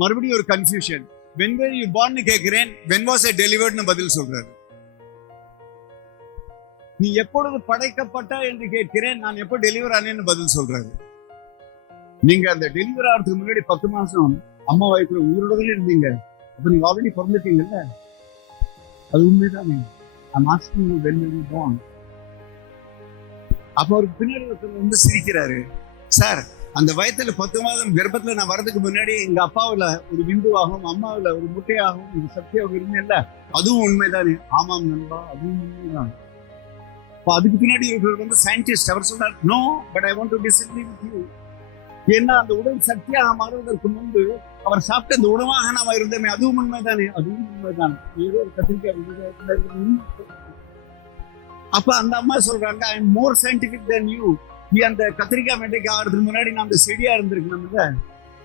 மறுபடியும் ஒரு confusion when where you born கேட்கிறேன். வென் வாஸ் ஐ டெலிவர்ட்னு பதில் சொல்றாரு. நீ எப்பொழுது படைக்கப்பட்ட என்று கேட்கிறேன். நான் எப்போ டெலிவர் ஆனேன்னு பதில் சொல்றாரு. நீங்க அந்த டெலிவர் ஆகிறதுக்கு முன்னாடி பத்து மாசம் அம்மா வயிற்றுல உயிரோட இருந்தீங்க. அப்ப நீங்க ஆல்ரெடி பிறந்துட்டீங்கல்ல? அது உண்மைதானே? I'm asking you when அப்ப அவருக்கு பின்னாடி ஒருத்தர் வந்து சிரிக்கிறாரு. சார் அந்த வயத்துல பத்து மாதம் கர்ப்பத்துல நான் வரதுக்கு முன்னாடி எங்க அப்பாவுல ஒரு பிந்துவாகவும் அம்மாவுல ஒரு முட்டையாகவும் இந்த சக்தியாக இருந்தேன்ல. அதுவும் உண்மைதானே? ஆமாம் நண்பா அதுவும் உண்மைதான். இப்போ அதுக்கு பின்னாடி இருக்கிறவர் வந்து சயின்டிஸ்ட் அவர் சொன்னார் no but I want to disagree with you ஏன்னா அந்த உடல் சக்தியாக மாறுவதற்கு முன்பு அவர் சாப்பிட்ட அந்த உணவாக நாம இருந்தோமே அதுவும் உண்மைதானே? அதுவும் உண்மைதான். ஏதோ ஒரு கத்திரிக்காய் அப்ப அந்த அம்மா சொல்றாங்க I am more scientific then you நீ அந்த கத்திரிக்காய் வெண்டைக்காய் ஆகிறதுக்கு முன்னாடி நான் அந்த செடியா இருந்திருக்கணும்ல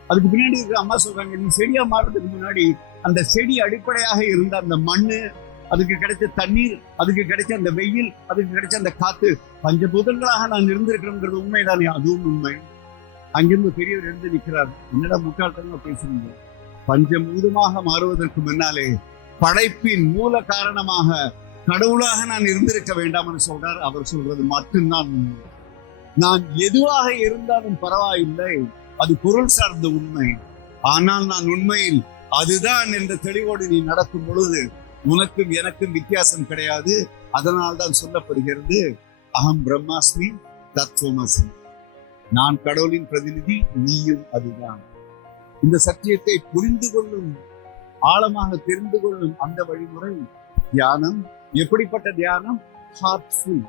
அதுக்கு பின்னாடி இருக்கிற அம்மா சொல்றாங்க நீ செடியா மாறுறதுக்கு முன்னாடி அந்த செடி அடிப்படையாக இருந்த அந்த மண்ணு அதுக்கு கிடைச்ச தண்ணீர் அதுக்கு கிடைச்ச அந்த வெயில் அதுக்கு கிடைச்ச அந்த காத்து பஞ்சபூதங்களாக நான் இருந்திருக்கிறோங்கிறது உண்மைதானே? அதுவும் உண்மை. அங்கிருந்து பெரியவர் எழுந்து நிற்கிறார் என்னடா முட்டாள்தனமா பேசுறீங்க? பஞ்சபூதமாக மாறுவதற்கு முன்னாலே படைப்பின் மூல காரணமாக கடவுளாக நான் இருந்திருக்க வேண்டாம்னு சொல்றார். அவர் சொல்றது மட்டும்தான் உண்மை. நான் எதுவாக இருந்தாலும் பரவாயில்லை. அது பொருள் சார்ந்த உண்மை. ஆனால் நான் உண்மையில் அதுதான் என்ற தெளிவோடு நீ நடக்கும் பொழுது உனக்கும் எனக்கும் வித்தியாசம் கிடையாது. அதனால் தான் சொல்லப்படுகிறது அகம் பிரம்மாஸ்மி தத்துவமஸ்மி நான் கடவுளின் பிரதிநிதி நீயும் அதுதான். இந்த சத்தியத்தை புரிந்து கொள்ளும் ஆழமாக தெரிந்து கொள்ளும் அந்த வழிமுறை தியானம். எப்படிப்பட்ட தியானம்? ஹார்ட்ஃபுல்